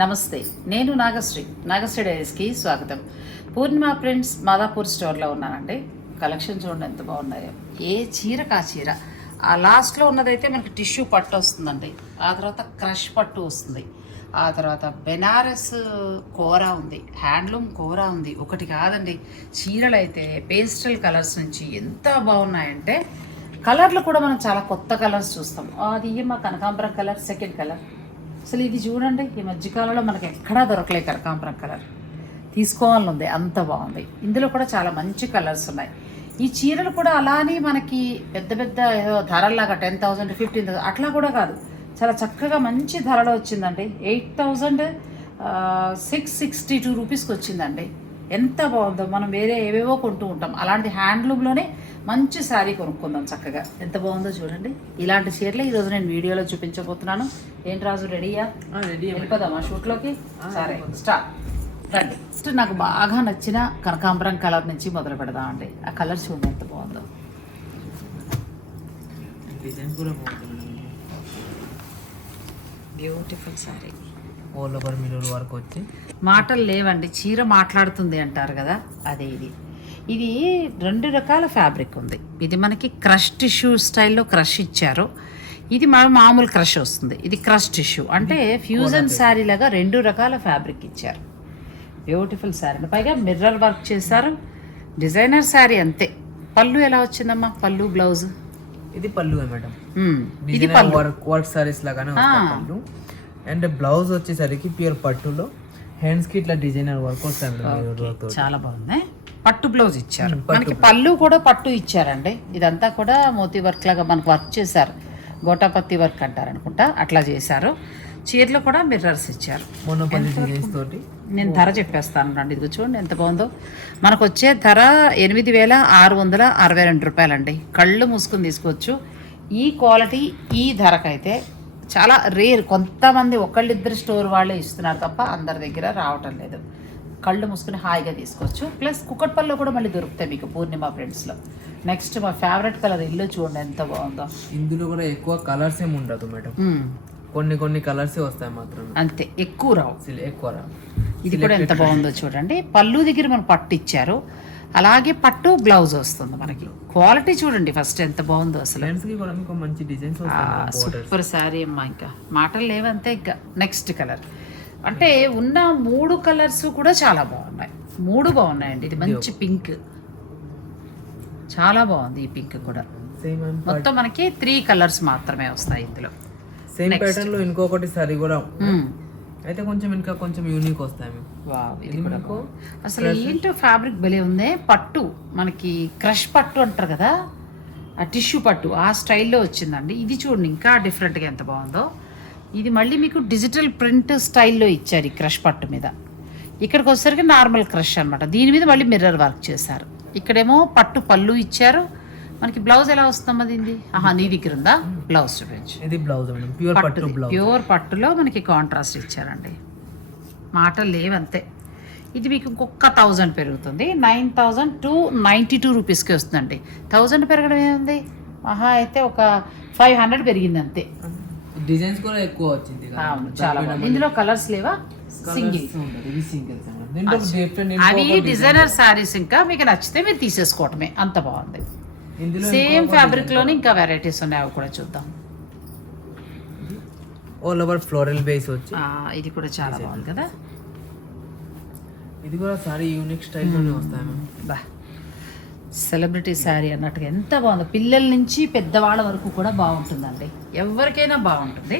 నమస్తే నేను నాగశ్రీ నాగశ్రీ డైరీస్కి స్వాగతం. పూర్ణిమ ప్రింట్స్ మాదాపూర్ స్టోర్లో ఉన్నానండి. కలెక్షన్ చూడండి ఎంత బాగున్నాయో. ఏ చీర కా చీర? ఆ లాస్ట్లో ఉన్నదైతే మనకి టిష్యూ పట్టు వస్తుందండి. ఆ తర్వాత క్రష్ పట్టు వస్తుంది. ఆ తర్వాత బెనారస్ కూర ఉంది. హ్యాండ్లూమ్ కూర ఉంది. ఒకటి కాదండి. చీరలు అయితే పేస్టల్ కలర్స్ నుంచి ఎంత బాగున్నాయంటే కలర్లు కూడా మనం చాలా కొత్త కలర్స్ చూస్తాం. అది మా కనకాంబరం కలర్ సెకండ్ కలర్. అసలు ఇది చూడండి ఈ మధ్యకాలంలో మనకి ఎక్కడా దొరకలేదు కనకాంబరం కలర్. తీసుకోవాలనుంది అంత బాగుంది. ఇందులో కూడా చాలా మంచి కలర్స్ ఉన్నాయి. ఈ చీరలు కూడా అలానే మనకి పెద్ద పెద్ద ఏదో ధరల్లాగా టెన్ థౌసండ్ ఫిఫ్టీన్ థౌసండ్ అట్లా కూడా కాదు. చాలా చక్కగా మంచి ధరలో వచ్చిందండి. Eight thousand six sixty two రూపీస్కి వచ్చిందండి. ఎంత బాగుందో మనం వేరే ఏవేవో కొంటూ ఉంటాం. అలాంటి హ్యాండ్లూమ్లోనే మంచి శారీ కొనుక్కుందాం చక్కగా. ఎంత బాగుందో చూడండి. ఇలాంటి చీరలే ఈరోజు నేను వీడియోలో చూపించబోతున్నాను. ఏంటి రాజు రెడీయా? రెడీ వెళ్ళిపోదామా షూట్లోకి? సరే స్టార్ట్. రండి. ఫస్ట్ నాకు బాగా నచ్చిన కనకాంబరం కలర్ నుంచి మొదలు పెడదామండి. ఆ కలర్ చూడండి ఎంత బాగుందో. Beautiful sari all over mirror work వచ్చి. మాటలు లేవండి. చీర మాట్లాడుతుంది అంటారు కదా అదే ఇది. ఇది రెండు రకాల ఫ్యాబ్రిక్ ఉంది. ఇది మనకి క్రష్ టిష్యూ స్టైల్లో క్రష్ ఇచ్చారు. ఇది మన మామూలు క్రష్ వస్తుంది. ఇది క్రష్ టిష్యూ అంటే ఫ్యూజన్ శారీ లాగా రెండు రకాల ఫ్యాబ్రిక్ ఇచ్చారు. బ్యూటిఫుల్ శారీ పైగా మిర్రర్ వర్క్ చేశారు. డిజైనర్ శారీ అంతే. పళ్ళు ఎలా వచ్చిందమ్మా? పళ్ళు బ్లౌజ్ ఇది పళ్ళు మేడం. ఇది పళ్ళు. వర్క్ వర్క్ సారీస్ లాగానే పళ్ళు. అండ్ బ్లౌజ్ వచ్చేసరికి ప్యూర్ పట్టులో. హ్యాండ్స్కి ఇట్లా డిజైనర్ వర్క్ వస్తాయి. చాలా బాగుంది. పట్టు బ్లౌజ్ ఇచ్చారు. మనకి పళ్ళు కూడా పట్టు ఇచ్చారండి. ఇదంతా కూడా మోతీ వర్క్ లాగా మనకు వర్క్ చేశారు. గోటాపత్తి వర్క్ అంటారు అనుకుంటా అట్లా చేశారు. చీరలు కూడా మిర్రర్స్ ఇచ్చారు. నేను ధర చెప్పేస్తాను రండి. ఇదిగో చూడండి ఎంత బాగుందో. మనకు వచ్చే ధర ఎనిమిది వేల ఆరు వందల అరవై రెండు రూపాయలండి. కళ్ళు మూసుకుని తీసుకోవచ్చు. ఈ క్వాలిటీ ఈ ధరకైతే చాలా రేర్. కొంతమంది ఒకళ్ళిద్దరు స్టోర్ వాళ్ళే ఇస్తున్నారు తప్ప అందరి దగ్గర రావటం లేదు. కళ్ళు మూసుకుని హాయిగా తీసుకోవచ్చు. ప్లస్ కుక్కట్పల్లిలో కూడా మళ్ళీ దొరుకుతాయి మీకు పూర్ణిమ ప్రింట్స్లో నెక్స్ట్ మా ఫేవరెట్ కలర్ ఇల్లు చూడండి ఎంత బాగుందో. ఇందులో కూడా ఎక్కువ కలర్స్ ఏమి ఉండదు మేడం. మ్మ్. కొన్ని కొన్ని కలర్స్ వస్తాయి మాత్రం. అంతే ఎక్కువ రావు. ఎక్కువ రా ఇది కూడా ఎంత బాగుందో చూడండి. పళ్ళు దగ్గర మనం పట్టు ఇచ్చారు. అలాగే పట్టు బ్లౌజ్ వస్తుంది మనకి. క్వాలిటీ చూడండి ఫస్ట్ ఎంత బాగుందో అసలు. మంచి డిజైన్స్ సూపర్ శారీ అమ్మా ఇంకా. మాటలు లేవంతే ఇంకా. నెక్స్ట్ కలర్ అంటే ఉన్న మూడు కలర్స్ కూడా చాలా బాగున్నాయి. మూడు బాగున్నాయండి. ఇది మంచి పింక్. చాలా బాగుంది ఈ పింక్ కూడా. మొత్తం మనకి త్రీ కలర్స్ మాత్రమే వస్తాయి ఇందులో. సేమ్ ప్యాటర్న్లో ఇంకొకటి సారీ కూడా మ్మ్. అయితే కొంచెం ఇంకా కొంచెం యూనిక్ వస్తాయి అసలు ఏంటో ఫ్యాబ్రిక్ భలే ఉంది. పట్టు మనకి క్రష్ పట్టు అంటారు కదా? ఆ టిష్యూ పట్టు ఆ స్టైల్లో వచ్చిందండి. ఇది చూడండి ఇంకా డిఫరెంట్గా ఎంత బాగుందో. ఇది మళ్ళీ మీకు డిజిటల్ ప్రింట్ స్టైల్లో ఇచ్చారు ఈ క్రష్ పట్టు మీద. ఇక్కడికి వచ్చేసరికి నార్మల్ క్రష్ అన్నమాట. దీని మీద మళ్ళీ మిర్రర్ వర్క్ చేశారు. ఇక్కడేమో పట్టు పళ్ళు ఇచ్చారు. మనకి బ్లౌజ్ ఎలా వస్తుందమ్మా దీనిది? ఆహా నీ దగ్గర ఉందా? బ్లౌజ్ చూపించు. ఇది బ్లౌజ్ ప్యూర్ పట్టు ప్యూర్ పట్టులో మనకి కాంట్రాస్ట్ ఇచ్చారండి. మాటలు లేవంతే. ఇది మీకు ఇంకొక థౌజండ్ పెరుగుతుంది. Nine thousand two ninety two రూపీస్కి వస్తుందండి. థౌజండ్ పెరగడం ఏముంది? మహా అయితే ఒక ఫైవ్ హండ్రెడ్ పెరిగింది అంతే డిజైన్స్ కూడా ఎక్కువ వచ్చింది. అవును చాలా బాగుంది. ఇందులో కలర్స్ లేవా? సింగిల్ అవి డిజైనర్ శారీస్ ఇంకా. మీకు నచ్చితే మీరు తీసేసుకోవటమే. అంత బాగుంది. ఇందులో సేమ్ ఫ్యాబ్రిక్లోనే ఇంకా వెరైటీస్ ఉన్నాయి. అవి కూడా చూద్దాం. ఆల్ ఓవర్ ఫ్లోరల్ బేస్ వచ్చి. ఆ, ఇది కూడా చాలా బాగుంది కదా. ఇది కూడా సారీ యూనిక్ స్టైల్లోనే వస్తాయి మ్యామ్ బా. సెలబ్రిటీ శారీ అన్నట్టుగా ఎంత బాగుంది. పిల్లల నుంచి పెద్దవాళ్ళ వరకు కూడా బాగుంటుందండి. ఎవరికైనా బాగుంటుంది.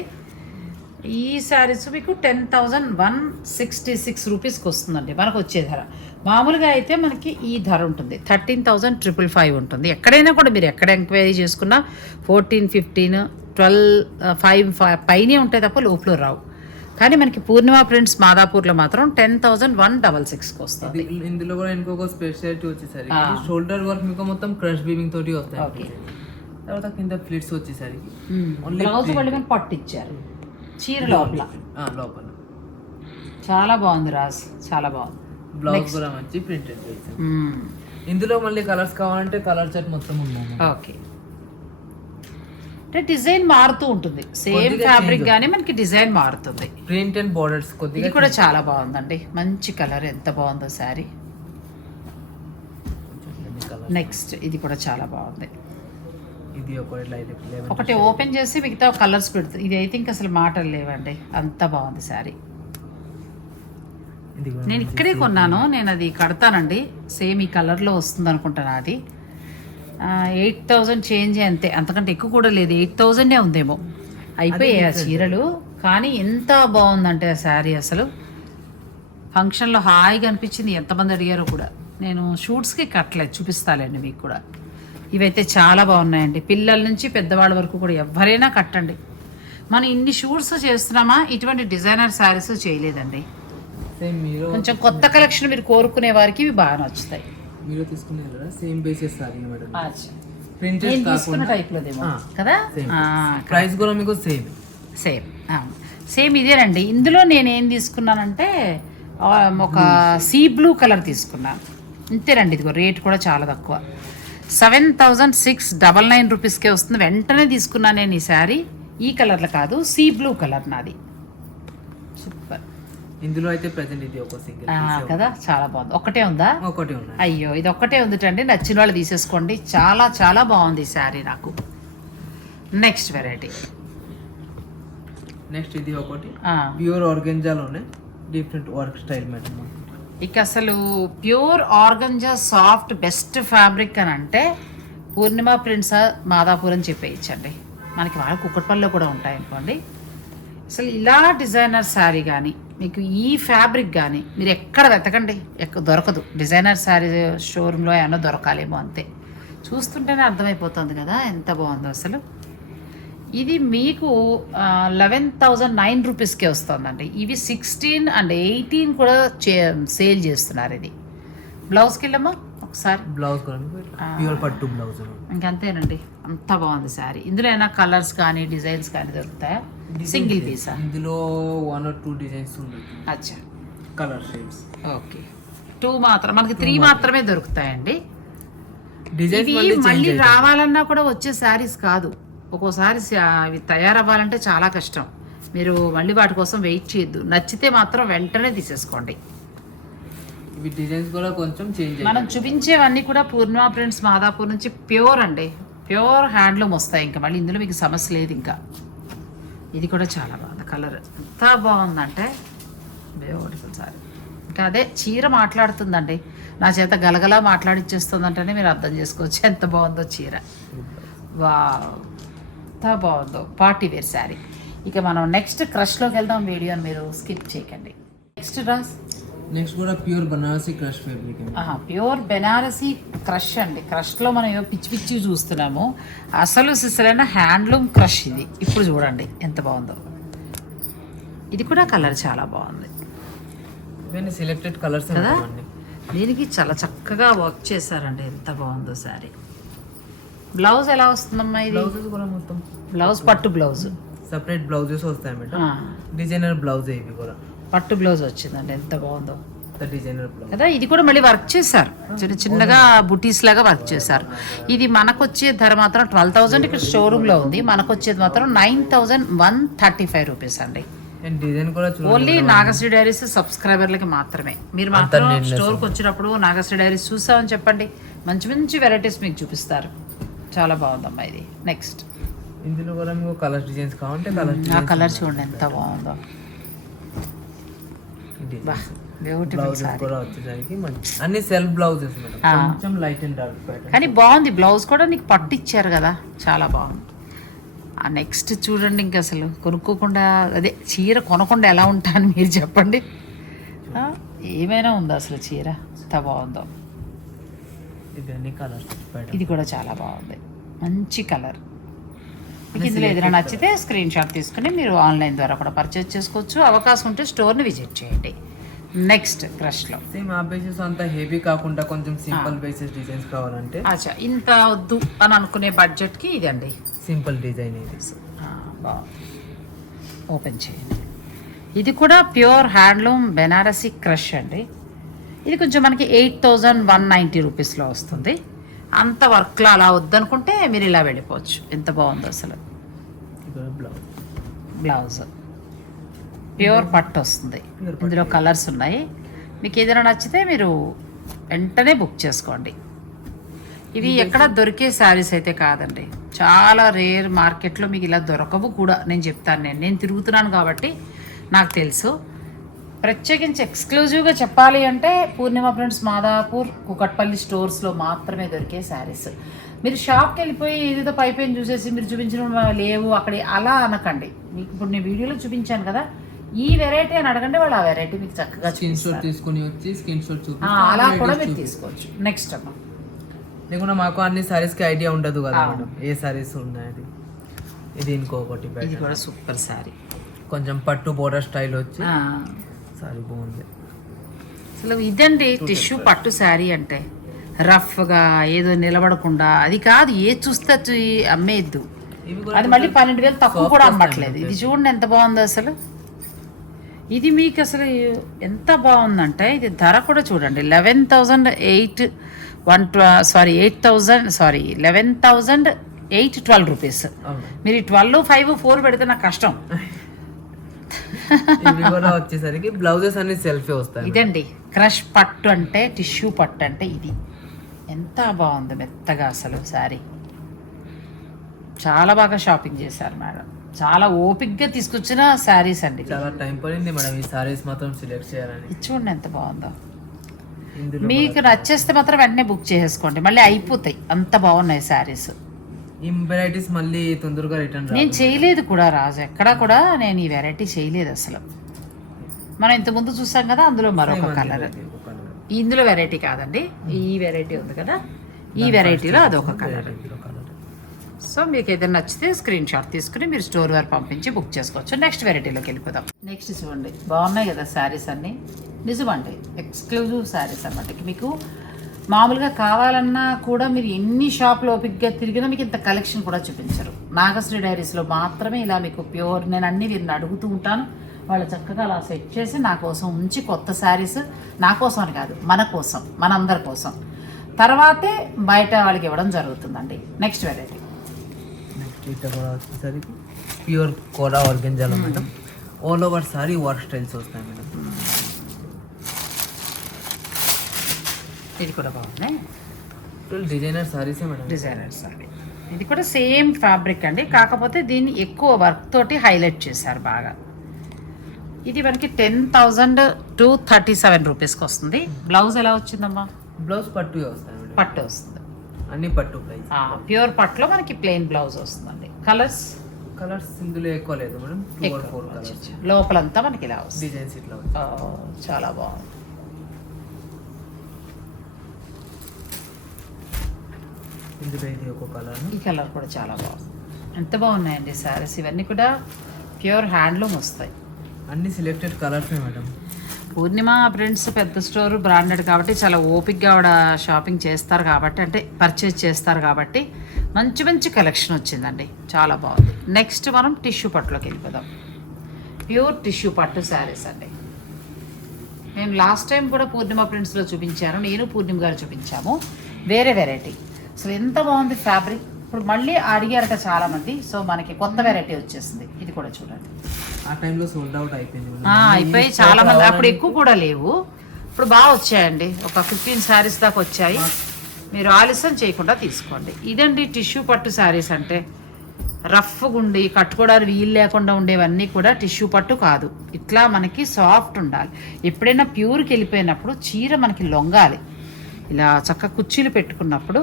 ఈ శారీస్ మీకు ten thousand one sixty six రూపీస్కి వస్తుందండి మనకు వచ్చే ధర. మామూలుగా అయితే మనకి ఈ ధర ఉంటుంది. థర్టీన్ థౌజండ్ ట్రిపుల్ ఫైవ్ ఉంటుంది. ఎక్కడైనా కూడా మీరు ఎక్కడ ఎంక్వైరీ చేసుకున్నా fourteen fifteen twelve five five పైనే ఉంటాయి తప్ప లోపల రావు. కానీ మనకి పూర్ణిమ ప్రింట్స్ మాదాపూర్లో మాత్రం టెన్ థౌజండ్ వన్ డబల్ సిక్స్కి వస్తుంది. ఇది- ఇందులో కూడా ఇంకొక స్పెషాలిటీ వచ్చేసరికి షోల్డర్ వర్క్ మీకు మొత్తం క్రష్ బీవింగ్ తోటి వస్తాయి. ఓకే. తర్వాత కింద ఫ్లిట్స్ వచ్చేసరికి బ్లౌజ్ మళ్ళీ మనం పట్టు ఇచ్చారు చీర లోపల. లోపల. చాలా బాగుంది రాజ్. చాలా బాగుంది. బ్లౌజ్ కూడా మంచి ప్రింటెడ్ మ్మ్. ఇందులో మళ్ళీ కలర్స్ కావాలంటే కలర్ చార్ట్ మొత్తం ఉన్నాయి ఓకే. అంటే డిజైన్ మారుతూ ఉంటుంది. సేమ్ ఫ్యాబ్రిక్ కానీ మనకి డిజైన్ మారుతుంది. ప్రింట్ అండ్ బోర్డర్స్ ఇది కూడా చాలా బాగుందండి. మంచి కలర్ ఎంత బాగుందో శారీ. నెక్స్ట్ ఇది కూడా చాలా బాగుంది. ఇది ఒకటి ఓపెన్ చేసి మిగతా కలర్స్ పెడుతుంది ఇది అయితే ఇంకా అసలు మాటలు లేవండి. అంత బాగుంది శారీ. నేను ఇక్కడే కొన్నాను నేను అది కడతానండి. సేమ్ ఈ కలర్లో వస్తుంది అనుకుంటాను అది. ఎయిట్ థౌజండ్ చేంజ్ అంతే. అంతకంటే ఎక్కువ కూడా లేదు. ఎయిట్ థౌజండే ఉందేమో. అయిపోయాయి ఆ చీరలు. కానీ ఎంత బాగుందంటే ఆ శారీ అసలు. ఫంక్షన్లో హాయిగా అనిపించింది. ఎంతమంది అడిగారో కూడా. నేను షూట్స్కి కట్టలేదు. చూపిస్తాలేండి మీకు కూడా. ఇవైతే చాలా బాగున్నాయండి. పిల్లల నుంచి పెద్దవాళ్ళ వరకు కూడా ఎవరైనా కట్టండి. మనం ఇన్ని షూట్స్ చేస్తున్నామా? ఇటువంటి డిజైనర్ శారీస్ చేయలేదండి. కొంచెం కొత్త కలెక్షన్ మీరు కోరుకునే వారికి ఇవి బాగా నచ్చుతాయి. మీరు తీసుకున్నారు కదా same bases sorry madam. Printed తీసుకున్న ఆ, కదా? సేమ్ ప్రైస్ కూడా మీకు సేమ్ సేమ్ సేమ్ ఇదేనండి ఇందులో నేను ఏం తీసుకున్నానంటే ఒక సీ బ్లూ కలర్ తీసుకున్నాను ఇంతేనండి ఇదిగో రేట్ కూడా చాలా తక్కువ. Seven thousand six double nine రూపీస్కే వస్తుంది. వెంటనే తీసుకున్నాను నేను ఈ శారీ. ఈ కలర్లో కాదు సీ బ్లూ కలర్ నాది. సూపర్ ఇందులో అయితే ప్రజెంట్ ఇది ఒక సింగిల్ కదా? చాలా బాగుంది. ఒక్కటే ఉందా? ఒకటి ఉన్నాయి. అయ్యో ఇది ఒక్కటే ఉందిటండి. నచ్చిన వాళ్ళు తీసేసుకోండి. చాలా చాలా బాగుంది ఈ శారీ నాకు. నెక్స్ట్ వెరైటీ నెక్స్ట్ ఇది ఒకటి. ప్యూర్ ఆర్గెంజాలోనే డిఫరెంట్ వర్క్ స్టైల్ మేడం ఇక అసలు pure organza soft best fabric అని అంటే పూర్ణిమ ప్రింట్స్ మాదాపూర్ అని చెప్పేయచ్చండి. మనకి వాళ్ళ కుక్కట్పల్లిలో కూడా ఉంటాయి అనుకోండి అసలు ఇలా డిజైనర్ శారీ కానీ మీకు ఈ ఫ్యాబ్రిక్ కానీ మీరు ఎక్కడ వెతకండి? ఎక్క దొరకదు. డిజైనర్ శారీ షోరూంలో ఏమన్నా దొరకాలేమో అంతే. చూస్తుంటేనే అర్థమైపోతుంది కదా ఎంత బాగుందో అసలు. ఇది మీకు లెవెన్ థౌజండ్ నైన్ రూపీస్కే వస్తుందండి. ఇవి సిక్స్టీన్ అండ్ ఎయిటీన్ కూడా చే సేల్ చేస్తున్నారు ఇది. బ్లౌజ్కి వెళ్ళమ్మా. ఒకసారి. బ్లౌజ్ ప్యూర్ పట్టు బ్లౌజ్ ఇంకంతేనండి. అంత బాగుంది శారీ. ఇందులో ఏమైనా కలర్స్ కానీ డిజైన్స్ కానీ దొరుకుతాయా? Single piece? ఇందులో వన్ ఆర్ టూ డిజైన్స్ ఉంది అచ్చా. Colour shades okay. టూ మాత్రం మనకి త్రీ మాత్రమే. దొరుకుతాయండి. ఇవి మళ్ళీ రావాలన్నా కూడా వచ్చే శారీస్ కాదు. ఒక్కోసారి అవి తయారవ్వాలంటే చాలా కష్టం. మీరు మళ్ళీ వాటి కోసం వెయిట్ చేయొద్దు. నచ్చితే మాత్రం వెంటనే తీసేసుకోండి. డిజైన్స్ కూడా కొంచెం చేంజ్ మనం చూపించేవన్నీ కూడా పూర్ణిమ ప్రింట్స్ మాదాపూర్ నుంచి ప్యూర్ అండి. ప్యూర్ హ్యాండ్లూమ్ వస్తాయి ఇంకా. మళ్ళీ ఇందులో మీకు సమస్య లేదు ఇంకా. ఇది కూడా చాలా బాగుంది. కలర్ ఎంత బాగుందంటే బ్యూటిఫుల్ సారీ. ఇంకా అదే చీర మాట్లాడుతుందండి. నా చేత గలగలా మాట్లాడిచ్చేస్తుందంటేనే మీరు అర్థం చేసుకోవచ్చు ఎంత బాగుందో చీర. వా ఎంత బాగుందో పార్టీ వేర్ శారీ ఇక మనం నెక్స్ట్ క్రష్లోకి వెళ్దాం. వీడియోని మీరు స్కిప్ చేయకండి. నెక్స్ట్ డ్రాస్. నెక్స్ట్ కూడా ప్యూర్ బనారసి క్రష్ ఫ్యాబ్రిక్ ఆహా, ప్యూర్ బెనారసీ క్రష్ అండి. క్రష్లో మనం ఏవో పిచ్చి పిచ్చి చూస్తున్నాము. అసలు సిసలైన హ్యాండ్లూమ్ క్రష్ ఇది. ఇప్పుడు చూడండి ఎంత బాగుందో. ఇది కూడా కలర్ చాలా బాగుంది. ఇవన్నీ సెలెక్టెడ్ కలర్స్ కదా? దీనికి చాలా చక్కగా వర్క్ చేశారండి. ఎంత బాగుందో సారీ బ్లౌజ్ ఎలా వస్తుందమ్మా ఇది? బ్లౌజెస్ కూడా మొత్తం బ్లౌజ్ పట్టు బ్లౌజ్ సపరేట్ బ్లౌజెస్ వస్తాయి మేడం డిజైనర్ బ్లౌజ్ ఇవి కూడా. పట్టు బ్లౌజ్ వచ్చిందండి ఎంత బాగుందో. కదా ఇది కూడా మళ్ళీ వర్క్ చేశారు. చిన్న చిన్నగా బుటీస్ లాగా వర్క్ చేశారు. ఇది మనకు వచ్చే ధర మాత్రం ట్వెల్వ్ థౌసండ్ ఇక్కడ షోరూంలో ఉంది. మనకు వచ్చేది మాత్రం nine thousand one thirty five rupees అండి. ఓన్లీ నాగశ్రీ డైరీస్ సబ్స్క్రైబర్లకి మాత్రమే. మీరు మాత్రం స్టోర్కి వచ్చినప్పుడు నాగశ్రీ డైరీస్ చూసామని చెప్పండి. మంచి మంచి వెరైటీస్ మీకు చూపిస్తారు. చాలా బాగుందమ్మా ఇది. నెక్స్ట్ ఇందులో కూడా మీకు కలర్ డిజైన్స్ కావాలంటే కలర్ ఆ కలర్ చూడండి ఎంత బాగుందో. బ్లౌజెస్ సారీ కూడా వచ్చేసరికి మంచి అన్ని సెల్ఫ్ బ్లౌజెస్ మేడం. ఆ. కొంచెం లైట్ అండ్ డార్క్ ప్యాటర్న్ కానీ బాగుంది బ్లౌజ్ కూడా నీకు పట్టు ఇచ్చారు కదా చాలా బాగుంది. ఆ నెక్స్ట్ చూడండి ఇంక అసలు కొనుక్కోకుండా అదే చీర కొనకుండా ఎలా ఉంటాను మీరు చెప్పండి. ఏమైనా ఉందా అసలు చీర? ఎంత బాగుందో. ఇది కూడా చాలా బాగుంది. మంచి కలర్ మీకు ఇందులో ఏదైనా నచ్చితే స్క్రీన్ షాట్ తీసుకుని మీరు ఆన్లైన్ ద్వారా కూడా పర్చేజ్ చేసుకోవచ్చు. అవకాశం ఉంటే స్టోర్ని విజిట్ చేయండి. నెక్స్ట్ క్రష్లో సేమ్ ఆ బేసెస్ అంత హెవీ కాకుండా కొంచెం సింపుల్ బేసెస్ డిజైన్స్ కావాలంటే. అచ్చా ఇంత వద్దు అని అనుకునే బడ్జెట్కి ఇదండి. సింపుల్ డిజైన్ ఇది. ఓపెన్ చేయండి. ఇది కూడా ప్యూర్ హ్యాండ్లూమ్ బెనారసీ క్రష్ అండి. ఇది కొంచెం మనకి ఎయిట్ థౌజండ్ వన్ నైంటీ రూపీస్లో వస్తుంది. అంత వర్క్లో అలా వద్దనుకుంటే మీరు ఇలా వెళ్ళిపోవచ్చు. ఎంత బాగుందో అసలు. బ్లౌజ్. ప్యూర్ పట్టు వస్తుంది. ఇందులో కలర్స్ ఉన్నాయి. మీకు ఏదైనా నచ్చితే మీరు వెంటనే బుక్ చేసుకోండి. ఇవి ఎక్కడ దొరికే శారీస్ అయితే కాదండి. చాలా రేర్ మార్కెట్లో మీకు ఇలా దొరకవు కూడా. నేను చెప్తాను. నేను నేను తిరుగుతున్నాను కాబట్టి నాకు తెలుసు. ప్రత్యేకించి ఎక్స్క్లూజివ్గా చెప్పాలి అంటే పూర్ణిమ ఫ్రెండ్స్ మాదాపూర్ కుకట్పల్లి స్టోర్స్లో మాత్రమే దొరికే శారీస్. మీరు షాప్కి వెళ్ళిపోయి ఏదేదో పైపోయిన చూసేసి మీరు చూపించిన లేవు అక్కడ అలా అనకండి. మీకు ఇప్పుడు నేను వీడియోలో చూపించాను కదా ఈ వెరైటీ అని అడగండి వాళ్ళు ఆ వెరైటీ మీకు చక్కగా స్క్రీన్ షాట్. తీసుకుని వచ్చి స్క్రీన్ షాట్ అలా కూడా మీరు తీసుకోవచ్చు. నెక్స్ట్ అమ్మా. లేకుండా మాకు అన్ని సారీస్కి ఐడియా ఉండదు కదా. మేడం. ఏ సారీస్ ఉన్నాయి ఇది ఇంకొకటి ఇది. కూడా సూపర్ శారీ కొంచెం పట్టు బోర్డర్ స్టైల్ వచ్చి సారీ బాగుంది. అసలు ఇదండి టిష్యూ పట్టు శారీ అంటే. రఫ్గా ఏదో నిలబడకుండా. అది కాదు ఏ చూస్తే ఇవి అది మళ్ళీ పన్నెండు వేలు తక్కువ కూడా అమ్మట్లేదు. ఇది చూడండి ఎంత బాగుందో అసలు. ఇది మీకు అసలు ఎంత బాగుందంటే ఇది ధర కూడా చూడండి. Eleven thousand eight one sorry eight thousand sorry eleven thousand eight twelve rupees. మీరు ఈ ట్వెల్వ్ ఫైవ్ ఫోర్ పెడితే నాకు కష్టం. ఇవి కూడా వచ్చేసరికి బ్లౌజెస్ అన్ని సెల్ఫీ వస్తాయి ఇదండి. క్రష్ పట్టు అంటే టిష్యూ పట్టు అంటే ఇది. ఎంత బాగుంది మెత్తగా అసలు శారీ. చాలా బాగా షాపింగ్ చేశారు మేడం. చాలా ఓపిక్గా తీసుకొచ్చిన శారీస్ అండి. చాలా టైం పడింది మేడం ఈ సారీస్ మాత్రం సెలెక్ట్ చేయాలని. చూడండి ఎంత బాగుందో. మీకు నచ్చేస్తే మాత్రం వెంటనే బుక్ చేసేసుకోండి. మళ్ళీ అయిపోతాయి. అంత బాగున్నాయి శారీస్. ఈ వెరైటీస్ మళ్ళీ తొందరగా రిటర్న్ నేను చేయలేదు కూడా రాజు. ఎక్కడా కూడా నేను ఈ వెరైటీ చేయలేదు అసలు. మనం ఇంతకుముందు చూసాం కదా అందులో మరొక కలర్ ఇందులో వెరైటీ కాదండి. ఈ వెరైటీ ఉంది కదా. ఈ వెరైటీలో అదొక కలర్ సో మీకు ఏదైనా నచ్చితే స్క్రీన్ షాట్ తీసుకుని మీరు స్టోర్ వారు పంపించి బుక్ చేసుకోవచ్చు. నెక్స్ట్ వెరైటీలోకి వెళ్ళిపోదాం. నెక్స్ట్ చూడండి. బాగున్నాయి కదా శారీస్ అన్నీ. నిజమండి. ఎక్స్క్లూజివ్ శారీస్ అన్నమాట. మీకు మామూలుగా కావాలన్నా కూడా మీరు ఎన్ని షాప్లో ఓపిక్గా తిరిగినా మీకు ఇంత కలెక్షన్ కూడా చూపించరు. నాగశ్రీ డైరీస్లో మాత్రమే ఇలా మీకు ప్యూర్ నేను అన్ని వీరిని అడుగుతూ ఉంటాను. వాళ్ళు చక్కగా అలా సెట్ చేసి నా కోసం ఉంచి కొత్త శారీస్ నా కోసం అని కాదు మన కోసం మనందరి కోసం. తర్వాతే బయట వాళ్ళకి ఇవ్వడం జరుగుతుందండి. నెక్స్ట్ వెరైటీ వచ్చేసరికి ప్యూర్ కోడా ఆర్గెంజాలో madam. All over sari work styles వస్తాయి మేడం. ఇది కూడా బాగుంది. డిజైనర్ సారీసే మేడం డిజైనర్ సారీ ఇది కూడా సేమ్ ఫ్యాబ్రిక్ అండి. కాకపోతే దీన్ని ఎక్కువ వర్క్ తోటి హైలైట్ చేశారు బాగా. ఇది మనకి ten thousand two thirty seven రూపీస్కి వస్తుంది. బ్లౌజ్ ఎలా వచ్చిందమ్మా? బ్లౌజ్ పట్టు వస్తాయి మేడం పట్టు వస్తుంది. అన్ని పట్టు ప్యూర్ పట్టులో మనకి ప్లెయిన్ బ్లౌజ్ వస్తుందండి. కలర్స్ కలర్స్ ఇందులో ఎక్కువ లేదు మేడం లోపలంతా మనకి ఇలా వస్తుంది. డిజైన్స్ ఇట్లా చాలా బాగుంది. ఇందులో ఇది ఒక కలర్ ఈ కలర్ కూడా చాలా బాగుంది. ఎంత బాగున్నాయండి సారీస్ ఇవన్నీ కూడా ప్యూర్ హ్యాండ్లూమ్ వస్తాయి. అన్ని selected colours madam. Purnima friends పెద్ద స్టోర్ బ్రాండెడ్ కాబట్టి చాలా ఓపిక్గా ఆవిడ షాపింగ్ చేస్తారు కాబట్టి అంటే పర్చేజ్ చేస్తారు కాబట్టి మంచి మంచి కలెక్షన్ వచ్చిందండి. చాలా బాగుంది. నెక్స్ట్ మనం టిష్యూ పట్టులోకి వెళ్ళిపోదాం. ప్యూర్ టిష్యూ పట్టు శారీస్ అండి. నేను లాస్ట్ టైం కూడా పూర్ణిమ ప్రింట్స్లో చూపించాను. నేను పూర్ణిమ గారు చూపించాము. వేరే వెరైటీ అసలు ఎంత బాగుంది ఫ్యాబ్రిక్? ఇప్పుడు మళ్ళీ అడిగారట చాలామంది. సో మనకి కొత్త వెరైటీ వచ్చేసింది. ఇది కూడా చూడండి. ఆ టైంలో సోల్డ్ అవుట్ అయిపోయింది అయిపోయి చాలా మంది అప్పుడు ఎక్కువ కూడా లేవు. ఇప్పుడు బాగా వచ్చాయండి. ఒక ఫిఫ్టీన్ శారీస్ దాకా వచ్చాయి. మీరు ఆలస్యం చేయకుండా తీసుకోండి. ఇదండి టిష్యూ పట్టు శారీస్ అంటే రఫ్గా ఉండి కట్టుకోవడానికి వీలు లేకుండా ఉండేవన్నీ కూడా టిష్యూ పట్టు కాదు. ఇట్లా మనకి సాఫ్ట్ ఉండాలి. ఎప్పుడైనా ప్యూర్కి వెళ్ళిపోయినప్పుడు చీర మనకి లొంగాలి. ఇలా చక్క కుర్చీలు పెట్టుకున్నప్పుడు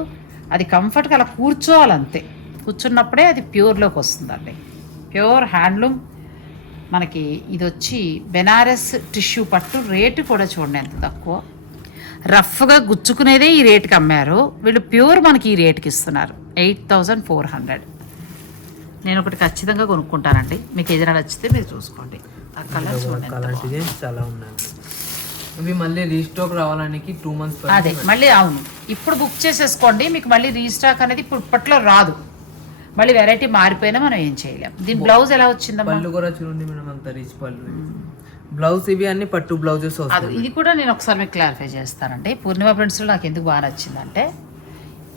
అది కంఫర్ట్గా అలా కూర్చోవాలంతే. కూర్చున్నప్పుడే అది ప్యూర్లోకి వస్తుందండి. Pure handloom. మనకి ఇది వచ్చి బెనారస్ టిష్యూ పట్టు రేటు కూడా చూడండి ఎంత తక్కువ. రఫ్గా గుచ్చుకునేదే ఈ రేటుకి అమ్మారు. వీళ్ళు ప్యూర్ మనకి ఈ రేటుకి ఇస్తున్నారు. Eight thousand four hundred. నేను ఒకటి ఖచ్చితంగా కొనుక్కుంటానండి. మీకు ఏదైనా నచ్చితే మీరు చూసుకోండి. ఆ కలర్ చూడండి చాలా ఉన్నాయి ఇవి మళ్ళీ రీస్టాక్ రావడానికి టూ మంత్స్ అదే మళ్ళీ అవును. ఇప్పుడు బుక్ చేసేసుకోండి మీకు మళ్ళీ రీస్టాక్ అనేది ఇప్పుడు ఇప్పట్లో రాదు. మళ్ళీ వెరైటీ మారిపోయినా మనం ఏం చేయలేం. దీని బ్లౌజ్ ఎలా వచ్చిందమ్మా? పళ్ళు కూడా చూడండి మేడం అంత రిచ్ పళ్ళు. బ్లౌజ్ ఇవి అన్ని పట్టు బ్లౌజెస్ అది ఇది కూడా నేను ఒకసారి మీకు క్లారిఫై చేస్తానండి. పూర్ణిమ ప్రింట్స్లో నాకు ఎందుకు బాగా నచ్చిందంటే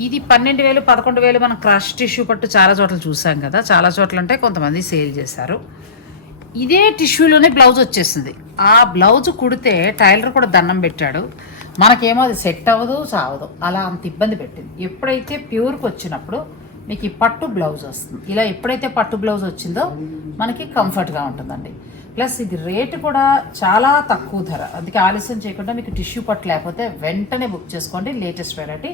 ఇది పన్నెండు వేలు పదకొండు వేలు మనం క్రష్ టిష్యూ పట్టు చాలా చోట్ల చూసాం కదా. చాలా చోట్ల అంటే కొంతమంది సేల్ చేశారు. ఇదే టిష్యూలోనే బ్లౌజ్ వచ్చేసింది. ఆ బ్లౌజ్ కుడితే టైలర్ కూడా దండం పెట్టాడు. మనకేమో అది సెట్ అవ్వదు సావదు. అలా అంత ఇబ్బంది పెట్టింది. ఎప్పుడైతే ప్యూర్కి వచ్చినప్పుడు మీకు ఈ పట్టు బ్లౌజ్ వస్తుంది. ఇలా ఎప్పుడైతే పట్టు బ్లౌజ్ వచ్చిందో మనకి కంఫర్ట్గా ఉంటుందండి. ప్లస్ ఇది రేటు కూడా చాలా తక్కువ ధర. అందుకే ఆలస్యం చేయకుండా మీకు టిష్యూ పట్టు లేకపోతే వెంటనే బుక్ చేసుకోండి. Latest variety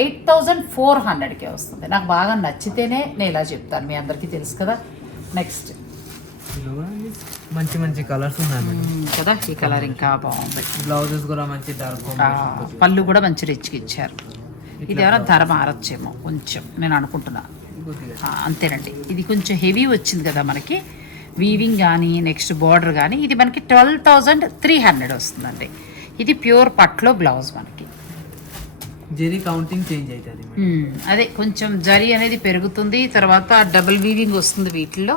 eight thousand four హండ్రెడ్కే వస్తుంది. నాకు బాగా నచ్చితేనే నేను ఇలా చెప్తాను. మీ అందరికీ తెలుసు కదా. నెక్స్ట్. మంచి మంచి కలర్స్ ఉన్నాయి కదా? ఈ కలర్ ఇంకా బాగుంది. బ్లౌజెస్ కూడా మంచి ఆ, పళ్ళు కూడా మంచి రిచ్గా ఇచ్చారు. ఇది ఏమైనా ధర మారచ్చేమో కొంచెం నేను అనుకుంటున్నా. అంతేనండి. ఇది కొంచెం హెవీ వచ్చింది కదా మనకి. వీవింగ్ కానీ నెక్స్ట్ బార్డర్ కానీ ఇది మనకి ట్వెల్వ్ థౌజండ్ త్రీ హండ్రెడ్ వస్తుందండి. ఇది ప్యూర్ పట్లో బ్లౌజ్ మనకి. జెరీ కౌంటింగ్ చేంజ్ అవుతుంది. అదే కొంచెం జరీ అనేది పెరుగుతుంది తర్వాత డబుల్ వీవింగ్ వస్తుంది వీటిల్లో.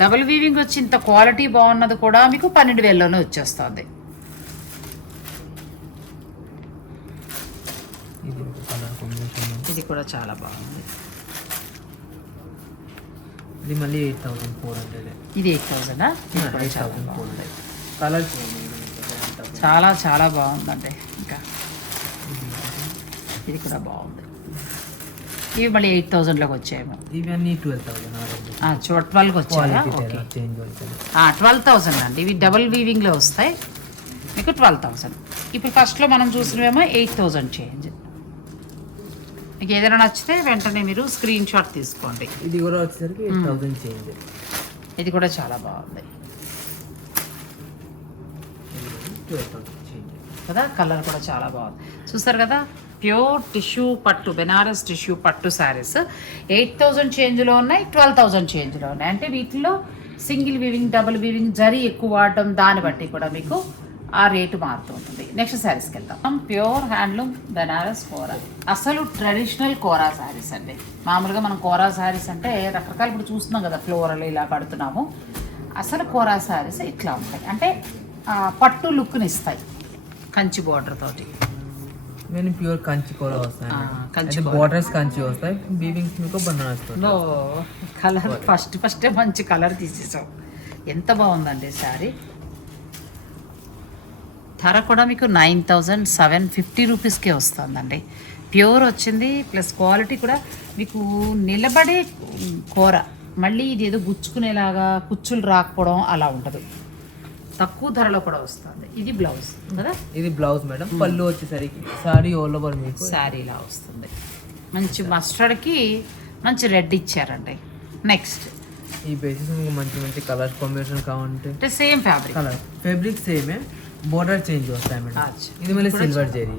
డబుల్ వీవింగ్ వచ్చి ఇంత క్వాలిటీ బాగున్నది కూడా మీకు పన్నెండు వేలలోనే వచ్చేస్తుంది. ఇది కూడా చాలా బాగుంది. ఇది మళ్ళీ ఎయిట్ థౌసండ్ ఫోర్ హండ్రెడ్ ఇది ఎయిట్ కూడా ఎయిట్ చాలా థౌసండ్ ఫోర్ హండ్రెడ్. కలర్ చాలా చాలా బాగుందండి ఇంకా. ఇది కూడా బాగుంది. ఇవి మళ్ళీ ఎయిట్ థౌజండ్లోకి వచ్చాయేమో. ఇవన్నీ ట్వెల్వ్ థౌసండ్ చూడ ట్వెల్వ్కి వచ్చాయా? ఓకే ట్వెల్వ్ థౌజండ్ అండి. ఇవి డబుల్ వీవింగ్లో వస్తాయి. మీకు ట్వెల్వ్ థౌజండ్ ఇప్పుడు ఫస్ట్లో మనం చూసినవేమో ఎయిట్ థౌజండ్ చేంజ్ మీకు ఏదైనా నచ్చితే వెంటనే మీరు స్క్రీన్ షాట్ తీసుకోండి. ఇది కూడా వచ్చేసరికి ఎయిట్ థౌసండ్ చేంజ్ ఇది కూడా చాలా బాగుంది. థౌసండ్ కదా? కలర్ కూడా చాలా బాగుంది. చూస్తారు కదా? ప్యూర్ టిష్యూ పట్టు బెనారస్ టిష్యూ పట్టు శారీస్. ఎయిట్ థౌజండ్ చేంజ్లో ఉన్నాయి ట్వెల్వ్ థౌజండ్ చేంజ్లో ఉన్నాయి. అంటే వీటిలో single weaving double weaving zari ఎక్కువ వాడటం దాన్ని బట్టి కూడా మీకు ఆ రేటు మారుతూ ఉంటుంది. నెక్స్ట్ శారీస్కి వెళ్తాం ప్యూర్ హ్యాండ్లూమ్ బెనారస్ కోరా. అసలు ట్రెడిషనల్ కోరా శారీస్ అండి. మామూలుగా మనం కోరా శారీస్ అంటే రకరకాలు ఇప్పుడు చూస్తున్నాం కదా ఫ్లోరల్ ఇలా కడుతున్నాము. అసలు కోరా శారీస్ ఇట్లా ఉంటాయి. అంటే పట్టు లుక్ని ఇస్తాయి. కంచి బోర్డర్ తోటి. నేను ప్యూర్ కంచి కూర వస్తాయి కంచి బోర్డర్స్ కంచి వస్తాయి. బీవింగ్స్ మీకు తోటి లో కలర్ ఫస్ట్ ఫస్టే మంచి కలర్ తీసేసాం. ఎంత బాగుందండి శారీ? ధర కూడా మీకు నైన్ థౌజండ్ సెవెన్ ఫిఫ్టీ రూపీస్కే వస్తుందండి. ప్యూర్ వచ్చింది ప్లస్ క్వాలిటీ కూడా మీకు నిలబడే కూర. మళ్ళీ ఇది ఏదో గుచ్చుకునేలాగా కుచ్చులు రాకపోవడం అలా ఉండదు. తక్కువ ధరలో కూడా వస్తుంది. ఇది బ్లౌజ్ కదా? ఇది బ్లౌజ్ మేడం. పళ్ళు వచ్చేసరికి సారీ ఆల్ ఓవర్ మీకు. శారీలా వస్తుంది. మంచి మస్టర్డ్కి మంచి రెడ్ ఇచ్చారండి. నెక్స్ట్ ఈ బేసిస్ మీకు మంచి మంచి కలర్ కాంబినేషన్ కావాలంటే అంటే సేమ్ ఫ్యాబ్రిక్ కలర్ ఫ్యాబ్రిక్ సేమే బోర్డర్ చేంజ్ వస్తాయి మేడం. అచ్చా. ఇది మళ్ళీ సిల్వర్ జెరీ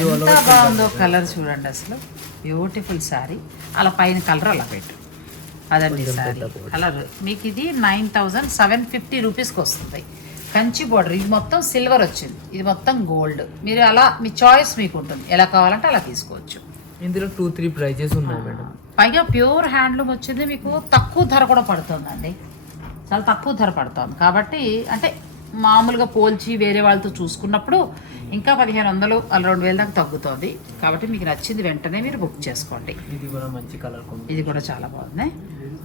ఎంత బాగుందో కలర్ చూడండి అసలు. బ్యూటిఫుల్ శారీ అలా పైన కలర్ అలా పెట్టు. అదండి శారీ కలర్ మీకు ఇది నైన్ థౌజండ్ సెవెన్ ఫిఫ్టీ రూపీస్కి వస్తుంది. కంచి బోర్డర్ ఇది మొత్తం సిల్వర్ వచ్చింది. ఇది మొత్తం గోల్డ్ మీరు అలా మీ చాయిస్ మీకు ఉంటుంది. ఎలా కావాలంటే అలా తీసుకోవచ్చు. ఇందులో టూ త్రీ ప్రైజెస్ ఉన్నాయి మేడం పైగా ప్యూర్ హ్యాండ్లూమ్ వచ్చింది మీకు. తక్కువ ధర కూడా పడుతుందండి. చాలా తక్కువ ధర పడుతుంది. కాబట్టి అంటే మామూలుగా పోల్చి వేరే వాళ్ళతో చూసుకున్నప్పుడు ఇంకా పదిహేను వందలు అలా రెండు వేల దాకా తగ్గుతుంది. కాబట్టి మీకు నచ్చింది వెంటనే మీరు బుక్ చేసుకోండి. ఇది కూడా మంచి కలర్ ఇది కూడా చాలా బాగుంది.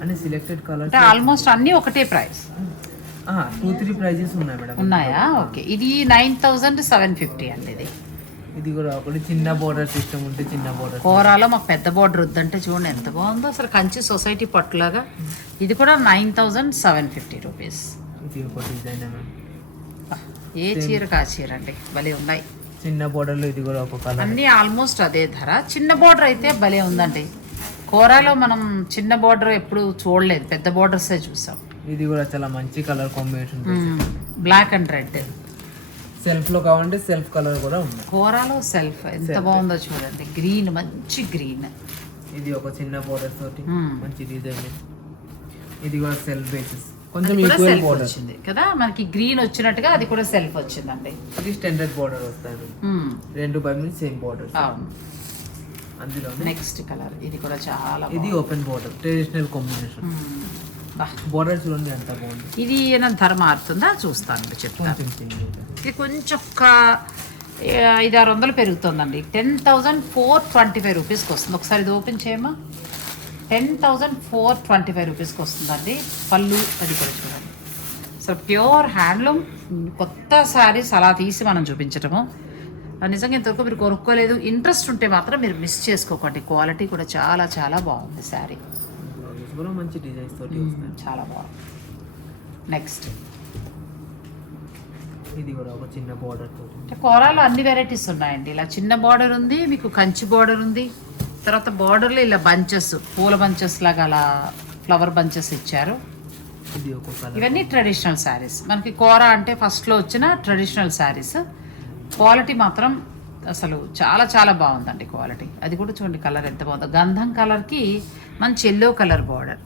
అంటే సిలెక్టెడ్ కలర్ అంటే ఆల్మోస్ట్ అన్నీ ఒకటే ప్రైస్ టూ త్రీ ప్రైజెస్ ఉన్నాయి మేడం ఉన్నాయా? ఓకే ఇది నైన్ థౌజండ్ సెవెన్ ఫిఫ్టీ అండి ఇది. ఇది కూడా ఒకటి చిన్న బోర్డర్ సిస్టమ్ ఉంటే చిన్న బోర్డర్ కూరాలో మాకు పెద్ద బార్డర్ వద్దంటే చూడండి ఎంత బాగుందో. అసలు కంచి సొసైటీ పట్టులాగా. ఇది కూడా nine thousand seven fifty rupees ఇది ఒక డిజైన్ ఏ చీర కా చీర అండి? భలే ఉన్నాయి. చిన్న border లో ఇది కూడా ఒక కలర్ అన్నీ ఆల్మోస్ట్ అదే ధర. చిన్న బార్డర్ అయితే భలే ఉందండి. కోరాలో మనం చిన్న బార్డర్ ఎప్పుడు చూడలేదు. పెద్ద బార్డర్సే చూసాం. ఇది కూడా చాలా మంచి colour combination black and red సెల్ఫ్లో కావాలంటే సెల్ఫ్ కలర్ కూడా ఉంది. కోరాలో సెల్ఫ్ ఎంత బాగుందో చూడండి. గ్రీన్ మంచి గ్రీన్ ఇది ఒక చిన్న బోర్డర్ తోటి. మంచి డిజైన్ ఇది కూడా సెల్ఫ్ బేసిస్ కొంచెం ఈక్వల్ బోర్డర్ వచ్చింది. కదా? మనకి గ్రీన్ వచ్చినట్టుగా అది కూడా సెల్ఫ్ వచ్చిందండి. ఇది స్టాండర్డ్ బోర్డర్ వస్తుంది. రెండు బై సేమ్ బోర్డర్ అవును. అందులో నెక్స్ట్ కలర్ ఇది కూడా చాలా ఇది open border traditional combination. Border చూడండి ఎంత బాగుంది? ఇది ఏమైనా ధర మారుతుందా చూస్తాను చెప్తాను. ఇది కొంచెం ఒక్క ఐదు ఆరు వందలు పెరుగుతుందండి. Ten thousand four twenty five రూపీస్కి వస్తుంది. ఒకసారి ఇది ఓపెన్ చేయమ్మా. Ten thousand four twenty five రూపీస్కి వస్తుందండి. పళ్ళు అది కూడా చూడండి. సో ప్యూర్ హ్యాండ్లూమ్ కొత్త శారీస్ అలా తీసి మనం చూపించటము. నిజంగా ఇంతవరకు మీరు కొనుక్కోలేదు. ఇంట్రెస్ట్ ఉంటే మాత్రం మీరు మిస్ చేసుకోకండి. క్వాలిటీ కూడా చాలా చాలా బాగుంది శారీ. మంచి డిజైన్స్ తోటి చాలా బాగుంది. నెక్స్ట్ ఇది కూడా ఒక చిన్న బార్డర్ అంటే కూరలో అన్ని వెరైటీస్ ఉన్నాయండి. ఇలా చిన్న బార్డర్ ఉంది మీకు కంచి బార్డర్ ఉంది. తర్వాత బార్డర్లో ఇలా బంచెస్ పూల బంచెస్ లాగా అలా ఫ్లవర్ బంచెస్ ఇచ్చారు. ఇవన్నీ ట్రెడిషనల్ శారీస్ మనకి కూర అంటే ఫస్ట్లో వచ్చిన ట్రెడిషనల్ శారీస్ క్వాలిటీ మాత్రం అసలు చాలా చాలా బాగుందండి క్వాలిటీ. అది కూడా చూడండి కలర్ ఎంత బాగుందో. గంధం కలర్కి మంచి ఎల్లో కలర్ బార్డర్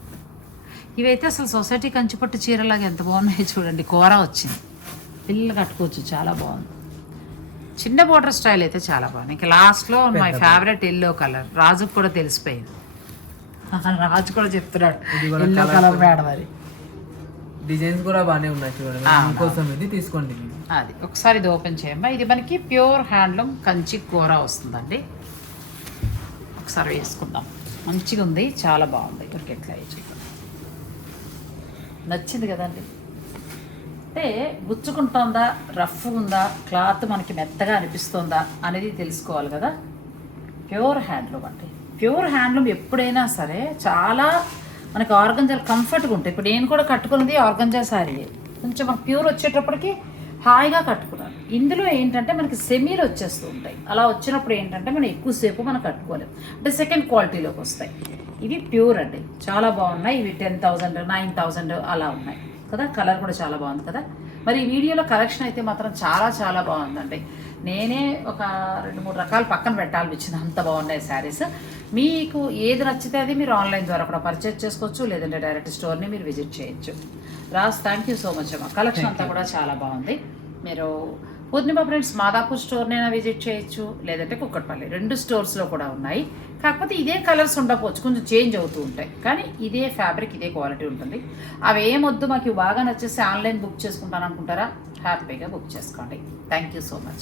ఇవైతే అసలు సొసైటీ కంచిపట్టు చీరలాగా ఎంత బాగున్నాయి చూడండి. కూర వచ్చింది. పిల్లలు కట్టుకోవచ్చు చాలా బాగుంది. చిన్న బార్డర్ స్టైల్ అయితే చాలా బాగుంది. ఇంకా లాస్ట్లో మై ఫేవరెట్ ఎల్లో కలర్ రాజుకు కూడా తెలిసిపోయింది. రాజు కూడా చెప్తున్నాడు. ఎల్లో కలర్ మేడం అది. డిజైన్స్ కూడా బాగానే ఉన్నాయి చూడండి. ఆ, మీకోసం ఇది తీసుకోండి అది. ఒకసారి ఇది ఓపెన్ చేయమ్మా ఇది మనకి ప్యూర్ హ్యాండ్లూమ్ కంచి కూర వస్తుందండి. ఒకసారి వేసుకుందాం. మంచిగా ఉంది. చాలా బాగుంది. ఇక్కడికి ఎట్లా నచ్చింది కదండి. అంటే గుచ్చుకుంటుందా? రఫ్ ఉందా? క్లాత్ మనకి మెత్తగా అనిపిస్తుందా? అనేది తెలుసుకోవాలి కదా. ప్యూర్ హ్యాండ్లూమ్ అండి. ప్యూర్ హ్యాండ్లూమ్ ఎప్పుడైనా సరే చాలా మనకి ఆర్గంజాలు కంఫర్ట్గా ఉంటాయి. ఇప్పుడు నేను కూడా కట్టుకున్నది ఆర్గంజా శారీ. కొంచెం మనకు ప్యూర్ వచ్చేటప్పటికి హాయిగా కట్టుకున్నాను. ఇందులో ఏంటంటే మనకి సెమీలు వచ్చేస్తూ ఉంటాయి. అలా వచ్చినప్పుడు ఏంటంటే మనం ఎక్కువసేపు మనం కట్టుకోలేము అంటే సెకండ్ క్వాలిటీలోకి వస్తాయి. ఇవి ప్యూర్ అండి. చాలా బాగున్నాయి. ఇవి టెన్ థౌజండ్ నైన్ థౌజండ్ అలా ఉన్నాయి. కదా? కలర్ కూడా చాలా బాగుంది కదా? మరి ఈ వీడియోలో కలెక్షన్ అయితే మాత్రం చాలా చాలా బాగుందండి. నేనే ఒక రెండు మూడు రకాలు పక్కన పెట్టాలనిపించింది. అంత బాగున్నాయి శారీస్. మీకు ఏది నచ్చితే అది మీరు ఆన్లైన్ ద్వారా కూడా పర్చేజ్ చేసుకోవచ్చు లేదంటే డైరెక్ట్ స్టోర్ని మీరు విజిట్ చేయొచ్చు. రాస్ థ్యాంక్ యూ సో మచ్ అమ్మా. కలెక్షన్ అంతా కూడా చాలా బాగుంది. మీరు పూర్ణిమ ఫ్రెండ్స్ మాదాపూర్ స్టోర్నైనా విజిట్ చేయొచ్చు లేదంటే కుక్కట్పల్లి. రెండు స్టోర్స్లో కూడా ఉన్నాయి. కాకపోతే ఇదే కలర్స్ ఉండకపోవచ్చు కొంచెం చేంజ్ అవుతూ ఉంటాయి. కానీ ఇదే ఫ్యాబ్రిక్ ఇదే క్వాలిటీ ఉంటుంది. అవి ఏమొద్దు మాకు బాగా నచ్చేసి ఆన్లైన్ బుక్ చేసుకుంటాను అనుకుంటారా? హ్యాపీగా బుక్ చేసుకోండి. Thank you so much